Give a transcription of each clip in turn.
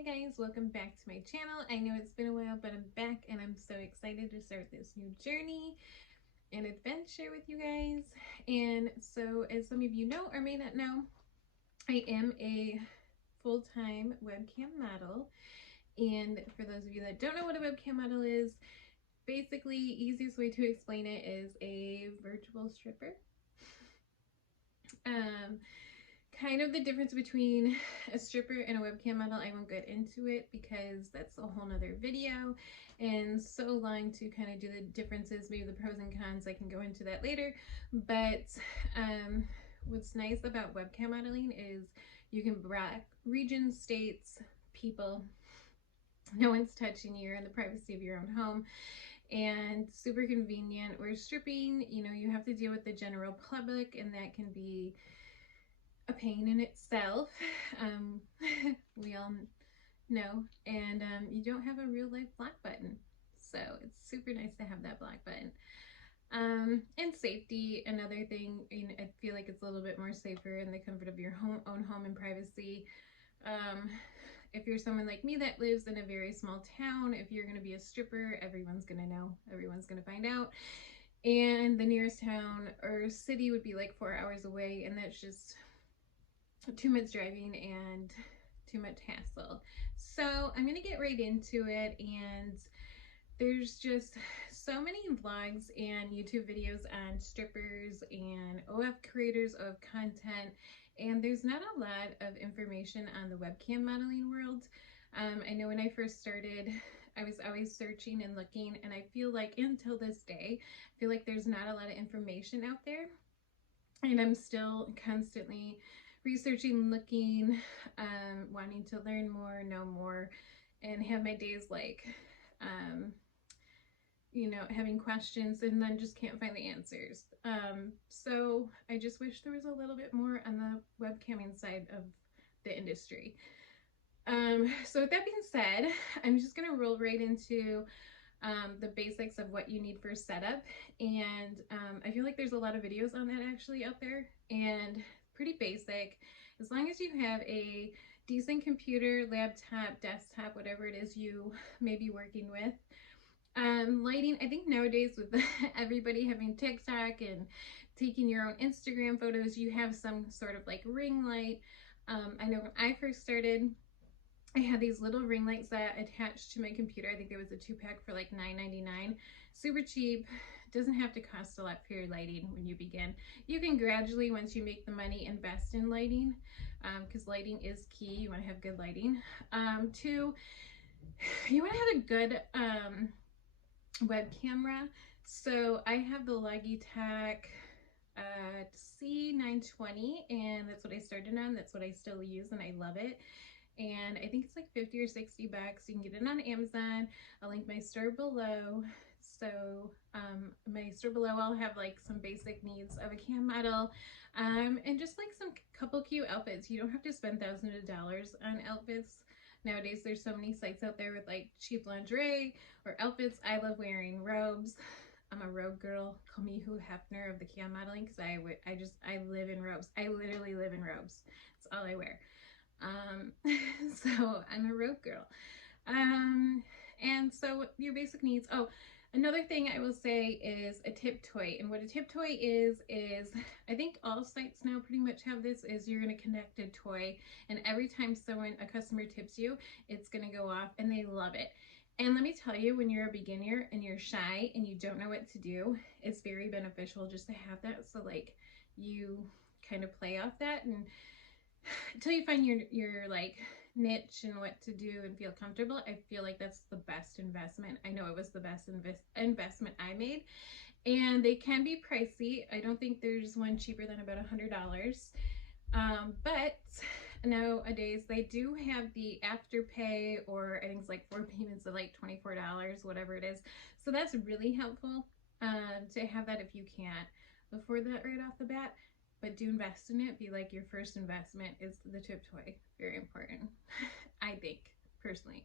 Hi guys, welcome back to my channel. I know it's been a while, but I'm back and I'm so excited to start this new journey and adventure with you guys. And so, as some of you know or may not know, I am a full-time webcam model. And for those of you that don't know what a webcam model is, basically, easiest way to explain it is a virtual stripper. Kind of the difference between a stripper and a webcam model, I won't get into it because that's a whole nother video and so long to kind of do the differences, maybe the pros and cons. I can go into that later. But what's nice about webcam modeling is you can block regions, states, people. No one's touching you. You're in the privacy of your own home and super convenient. Where stripping, you have to deal with the general public, and that can be a pain in itself. We all know. And you don't have a real life block button, so it's super nice to have that block button. And safety, another thing, I feel like it's a little bit more safer in the comfort of your own home and privacy. If you're someone like me that lives in a very small town, if you're going to be a stripper, everyone's going to know, everyone's going to find out. And the nearest town or city would be like 4 hours away, and that's just too much driving and too much hassle. So I'm gonna get right into it, and there's just so many vlogs and YouTube videos on strippers and OF creators of content, and there's not a lot of information on the webcam modeling world. I know when I first started, I was always searching and looking, and I feel like until this day, I feel like there's not a lot of information out there, and I'm still constantly researching, looking, wanting to learn more, know more, and have my days like, having questions and then just can't find the answers. So I just wish there was a little bit more on the webcamming side of the industry. So with that being said, I'm just gonna roll right into the basics of what you need for setup. And I feel like there's a lot of videos on that actually out there, and pretty basic. As long as you have a decent computer, laptop, desktop, whatever it is you may be working with. Lighting, I think nowadays with everybody having TikTok and taking your own Instagram photos, you have some sort of like ring light. I know when I first started, I had these little ring lights that attached to my computer. I think it was a 2-pack for like $9.99. Super cheap. Doesn't have to cost a lot for your lighting when you begin. You can gradually, once you make the money, invest in lighting, because lighting is key. You want to have good lighting. Two, you want to have a good web camera. So I have the Logitech C920, and that's what I started on. That's what I still use, and I love it. And I think it's like 50 or 60 bucks. You can get it on Amazon. I'll link my store below. So my store below, I'll have like some basic needs of a cam model, and just like some couple cute outfits. You don't have to spend thousands of dollars on outfits. Nowadays, there's so many sites out there with like cheap lingerie or outfits. I love wearing robes. I'm a robe girl. Call me Hugh Hefner of the cam modeling, because I live in robes. I literally live in robes. That's all I wear. So I'm a robe girl. And so your basic needs. Oh, another thing I will say is a tip toy. And what a tip toy is I think all sites now pretty much have this, is you're going to connect a toy, and every time a customer tips you, it's going to go off, and they love it. And let me tell you, when you're a beginner and you're shy and you don't know what to do, it's very beneficial just to have that. So like you kind of play off that, and until you find your like niche and what to do and feel comfortable, I feel like that's the best investment. I know it was the best investment I made, and they can be pricey. I don't think there's one cheaper than about $100. But nowadays they do have the Afterpay, or I think it's like 4 payments of like $24, whatever it is. So that's really helpful to have that if you can't afford that right off the bat. But do invest in it. Be like, your first investment is the tip toy. Very important, I think, personally.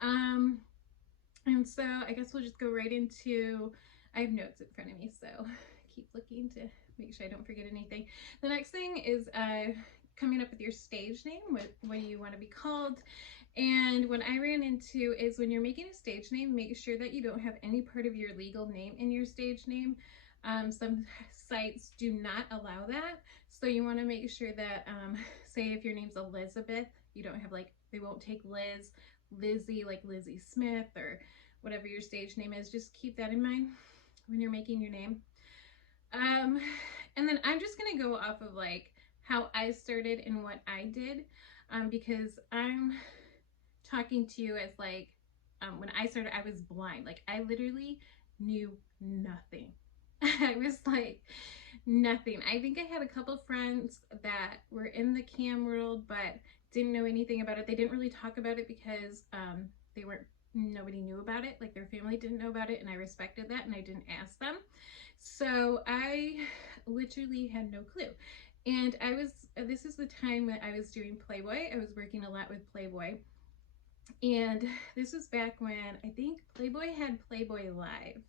And so I guess we'll just go right into, I have notes in front of me, so keep looking to make sure I don't forget anything. The next thing is coming up with your stage name. What do you want to be called? And what I ran into is when you're making a stage name, make sure that you don't have any part of your legal name in your stage name. Some sites do not allow that. So you want to make sure that, say if your name's Elizabeth, you don't have like, they won't take Liz, Lizzie, like Lizzie Smith or whatever your stage name is. Just keep that in mind when you're making your name. And then I'm just going to go off of like how I started and what I did, because I'm talking to you as like, when I started, I was blind. Like I literally knew nothing. I was like nothing. I think I had a couple friends that were in the cam world, but didn't know anything about it. They didn't really talk about it because nobody knew about it. Like their family didn't know about it, and I respected that and I didn't ask them. So I literally had no clue. And this is the time that I was doing Playboy. I was working a lot with Playboy. And this was back when I think Playboy had Playboy Live.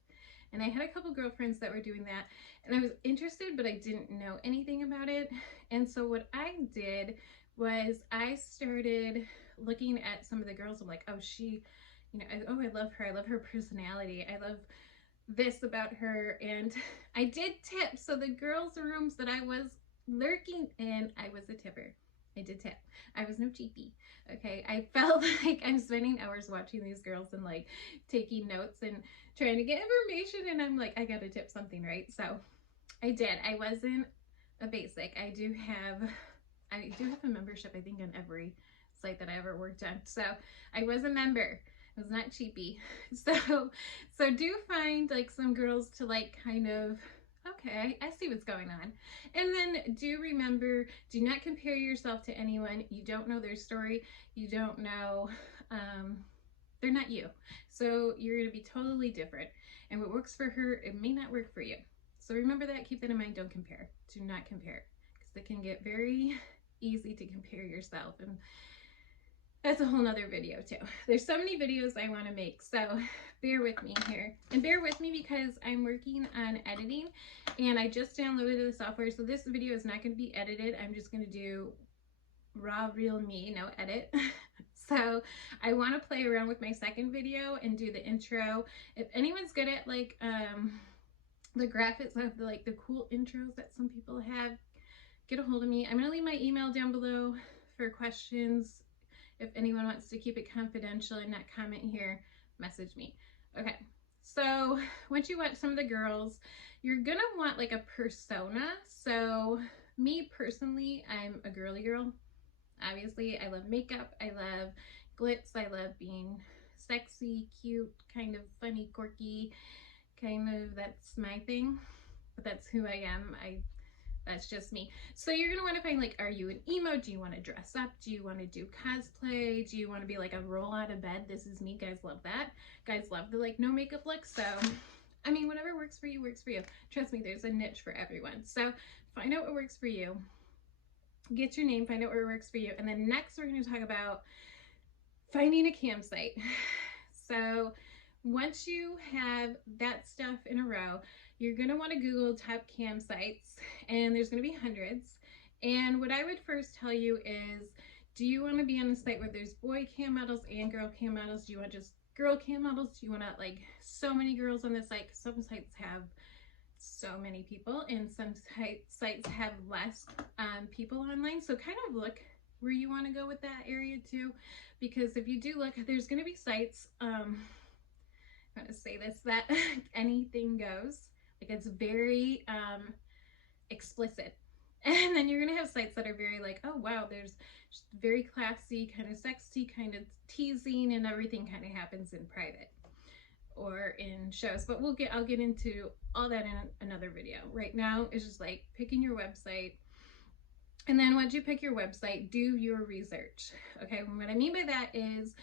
And I had a couple girlfriends that were doing that. And I was interested, but I didn't know anything about it. And so what I did was I started looking at some of the girls. I'm like, oh, I love her. I love her personality. I love this about her. And I did tip. So the girls' rooms that I was lurking in, I was a tipper. I did tip. I was no cheapie. Okay. I felt like I'm spending hours watching these girls and like taking notes and trying to get information, and I'm like, I gotta tip something, right? So I did. I wasn't a basic. I do have a membership, I think, on every site that I ever worked on. So I was a member. I was not cheapie. So do find like some girls to like kind of, okay, I see what's going on. And then do remember, do not compare yourself to anyone. You don't know their story. You don't know, they're not you. So you're going to be totally different. And what works for her, it may not work for you. So remember that, keep that in mind. Don't compare. Do not compare, because it can get very easy to compare yourself. And that's a whole nother video too. There's so many videos I want to make, so bear with me here. And bear with me because I'm working on editing and I just downloaded the software. So this video is not going to be edited. I'm just going to do raw, real me, no edit. So I want to play around with my second video and do the intro. If anyone's good at like the graphics of the cool intros that some people have, get a hold of me. I'm going to leave my email down below for questions. If anyone wants to keep it confidential and not comment here, message me. Okay, so once you watch some of the girls, you're gonna want like a persona. So me personally, I'm a girly girl. Obviously, I love makeup, I love glitz, I love being sexy, cute, kind of funny, quirky, kind of, that's my thing. But that's who I am. That's just me. So you're going to want to find like, are you an emo? Do you want to dress up? Do you want to do cosplay? Do you want to be like a roll out of bed? This is me. Guys love that. Guys love the like no makeup look. So, I mean, whatever works for you, works for you. Trust me, there's a niche for everyone. So find out what works for you. Get your name, find out what works for you. And then next we're going to talk about finding a campsite. So once you have that stuff in a row, you're going to want to Google top campsites, and there's going to be hundreds. And what I would first tell you is, do you want to be on a site where there's boy cam models and girl cam models? Do you want just girl cam models? Do you want to like so many girls on the site? Some sites have so many people, and some sites have less people online. So kind of look where you want to go with that area too, because if you do look, there's going to be sites, I'm going to say this, that anything goes. Like it's very explicit. And then you're going to have sites that are very like, oh wow, there's just very classy, kind of sexy, kind of teasing, and everything kind of happens in private or in shows. But I'll get into all that in another video. Right now it's just like picking your website. And then once you pick your website, do your research. Okay, what I mean by that is,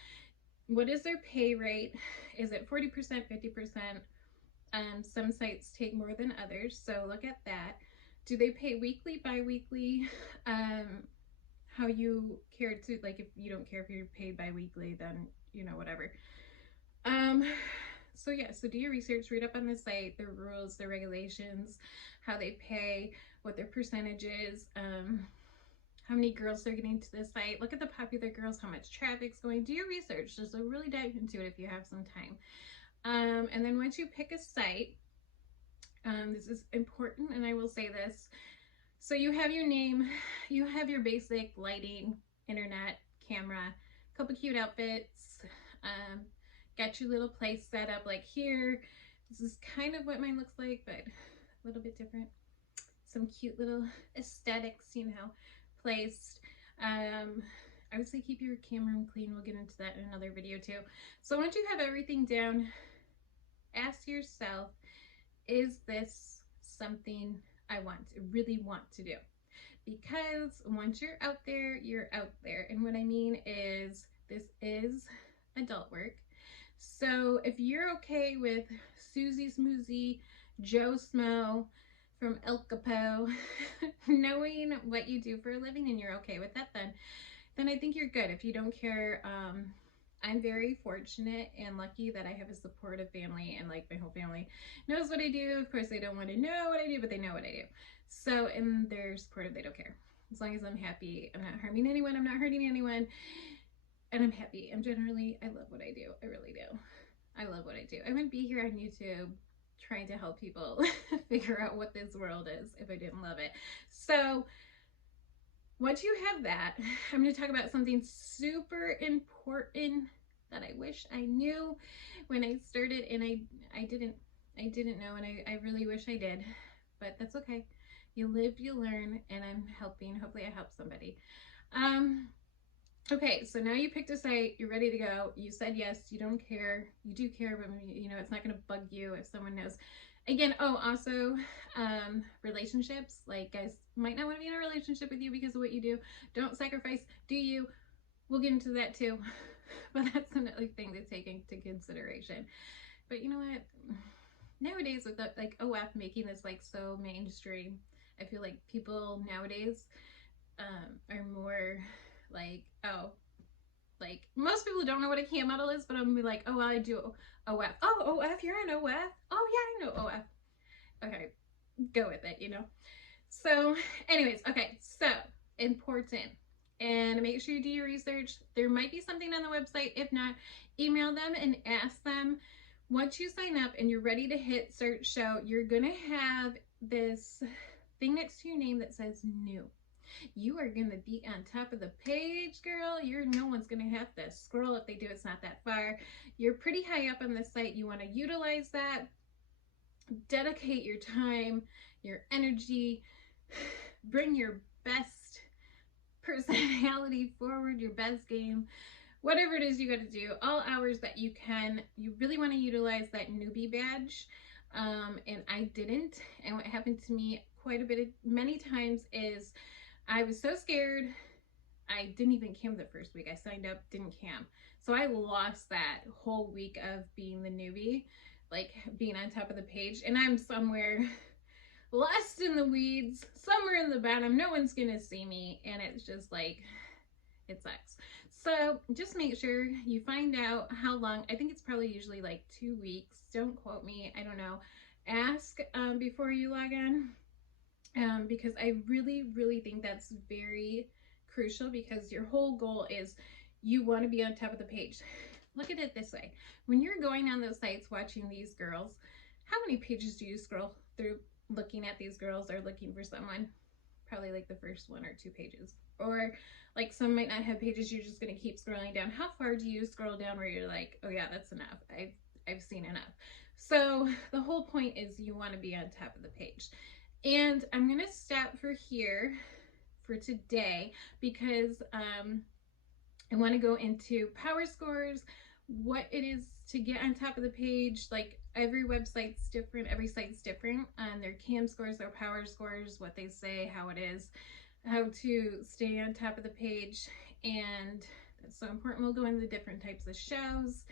what is their pay rate? Is it 40%, 50%? Some sites take more than others, so look at that. Do they pay weekly, bi-weekly? How you care to, like, if you don't care if you're paid bi-weekly, then, you know, whatever. So yeah, so do your research, read up on the site, their rules, their regulations, how they pay, what their percentage is, how many girls are getting to this site. Look at the popular girls, how much traffic's going. Do your research. Just really dive into it if you have some time. And then once you pick a site, this is important, and I will say this. So you have your name, you have your basic lighting, internet, camera, a couple cute outfits, got your little place set up like here. This is kind of what mine looks like, but a little bit different. Some cute little aesthetics, you know, placed. I would say keep your camera room clean. We'll get into that in another video too. So once you have everything down, ask yourself, is this something I really want to do? Because once you're out there, you're out there. And what I mean is this is adult work. So if you're okay with Susie Smoozy, Joe Smo from El Capo knowing what you do for a living and you're okay with that, then I think you're good. If you don't care, I'm very fortunate and lucky that I have a supportive family, and like my whole family knows what I do. Of course, they don't want to know what I do, but they know what I do. So, and they're supportive, they don't care. As long as I'm happy, I'm not harming anyone, I'm not hurting anyone, and I'm happy. I love what I do. I really do. I love what I do. I wouldn't be here on YouTube trying to help people figure out what this world is if I didn't love it. So, once you have that, I'm going to talk about something super important that I wish I knew when I started, and I didn't know, and I really wish I did, but that's okay. You live, you learn, and I'm helping. Hopefully I help somebody. Okay, so now you picked a site, you're ready to go. You said yes, you don't care. You do care, but you know, it's not going to bug you if someone knows. Again, oh, also, relationships, like guys might not want to be in a relationship with you because of what you do. Don't sacrifice, do you? We'll get into that too, but that's another thing to take into consideration. But you know what? Nowadays with the, like OF making this like so mainstream, I feel like people nowadays are more like, oh, like most people don't know what a cam model is, but I'm gonna be like, oh, well, I do OF. Oh, OF, you're an OF? Oh yeah, I know OF. Okay, go with it, you know. So anyways, okay, so important, and make sure you do your research. There might be something on the website. If not, email them and ask them. Once you sign up and you're ready to hit search show, you're gonna have this thing next to your name that says new. You are gonna be on top of the page, girl. No one's gonna have to scroll. If they do, it's not that far. You're pretty high up on the site. You want to utilize that. Dedicate your time, your energy, bring your best personality forward, your best game, whatever it is you got to do, all hours that you can. You really want to utilize that newbie badge. And I didn't. And what happened to me quite a bit, many times, is I was so scared. I didn't even cam the first week. I signed up, didn't cam. So I lost that whole week of being the newbie, like being on top of the page. And I'm somewhere lost in the weeds, somewhere in the bottom. No one's going to see me. And it's just like, it sucks. So just make sure you find out how long. I think it's probably usually like 2 weeks. Don't quote me. I don't know. Ask before you log on. Because I really think that's very crucial, because your whole goal is you want to be on top of the page. Look at it this way. When you're going on those sites watching these girls, how many pages do you scroll through looking at these girls or looking for someone? Probably like the first 1 or 2 pages. Or like some might not have pages, you're just going to keep scrolling down. How far do you scroll down where you're like, oh yeah, that's enough. I've seen enough. So the whole point is you want to be on top of the page. And I'm going to stop for here for today, because I want to go into power scores, what it is to get on top of the page. Like every website's different, every site's different on their cam scores, their power scores, what they say, how it is, how to stay on top of the page. And that's so important. We'll go into the different types of shows.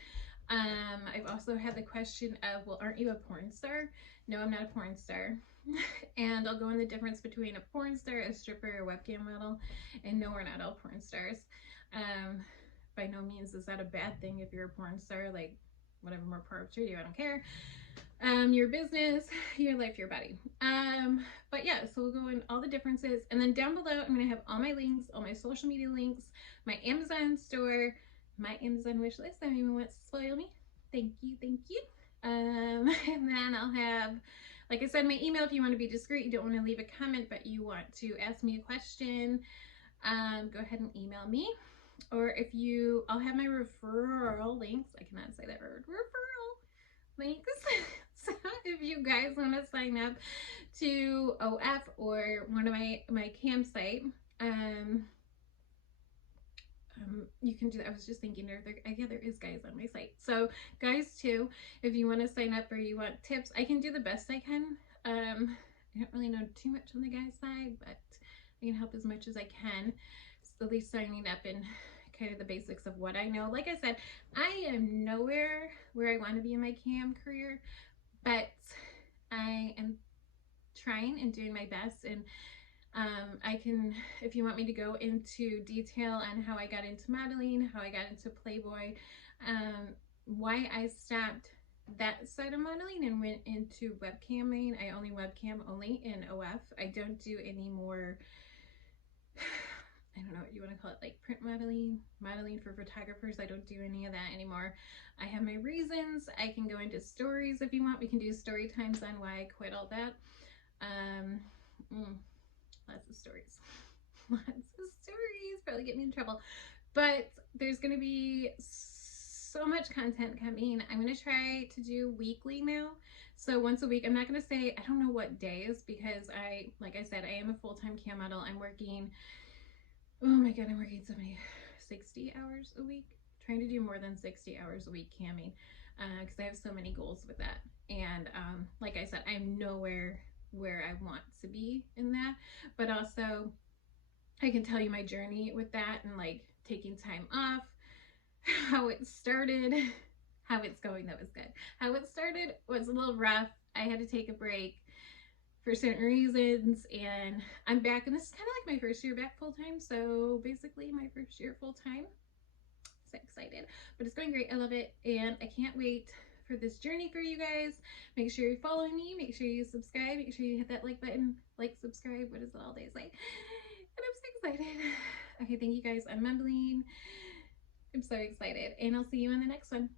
I've also had the question of, well, aren't you a porn star? No, I'm not a porn star. And I'll go in the difference between a porn star, a stripper, a webcam model, and no, we're not all porn stars. By no means is that a bad thing if you're a porn star. Like, whatever, more power to you, I don't care. your business, your life, your body. But yeah, so we'll go in all the differences, and then down below I'm gonna have all my links, all my social media links, my Amazon store, my Amazon wish list. Anyone wants to spoil me, thank you, thank you. And then I'll have, like I said, my email if you want to be discreet, you don't want to leave a comment, but you want to ask me a question, go ahead and email me. Or if you, I'll have my referral links. I cannot say that word, referral links. So if you guys want to sign up to OF or one of my campsite, you can do that. I was just thinking there is guys on my site. So guys too, if you want to sign up or you want tips, I can do the best I can. I don't really know too much on the guys side, but I can help as much as I can. So at least signing up and kind of the basics of what I know. Like I said, I am nowhere where I want to be in my cam career, but I am trying and doing my best. And I can, if you want me to go into detail on how I got into modeling, how I got into Playboy, why I stopped that side of modeling and went into webcamming. I only webcam only in OF. I don't do any more, I don't know what you want to call it, like print modeling, modeling for photographers. I don't do any of that anymore. I have my reasons. I can go into stories if you want. We can do story times on why I quit all that. Lots of stories. Lots of stories. Probably get me in trouble. But there's going to be so much content coming. I'm going to try to do weekly now. So once a week. I'm not going to say, I don't know what days, because like I said, I am a full-time cam model. I'm working, oh my God, I'm working so many, 60 hours a week. Trying to do more than 60 hours a week camming, because I have so many goals with that. And like I said, I'm nowhere where I want to be in that, but also I can tell you my journey with that and like taking time off, how it started, how it's going. That was good. How it started was a little rough. I had to take a break for certain reasons, and I'm back, and this is kind of like my first year back full-time, so basically my first year full-time. So excited, but it's going great. I love it, and I can't wait for this journey for you guys. Make sure you're following me, make sure you subscribe, make sure you hit that like button, like, subscribe, what is it all day say? And I'm so excited. Okay, thank you guys. I'm mumbling. I'm so excited, and I'll see you in the next one.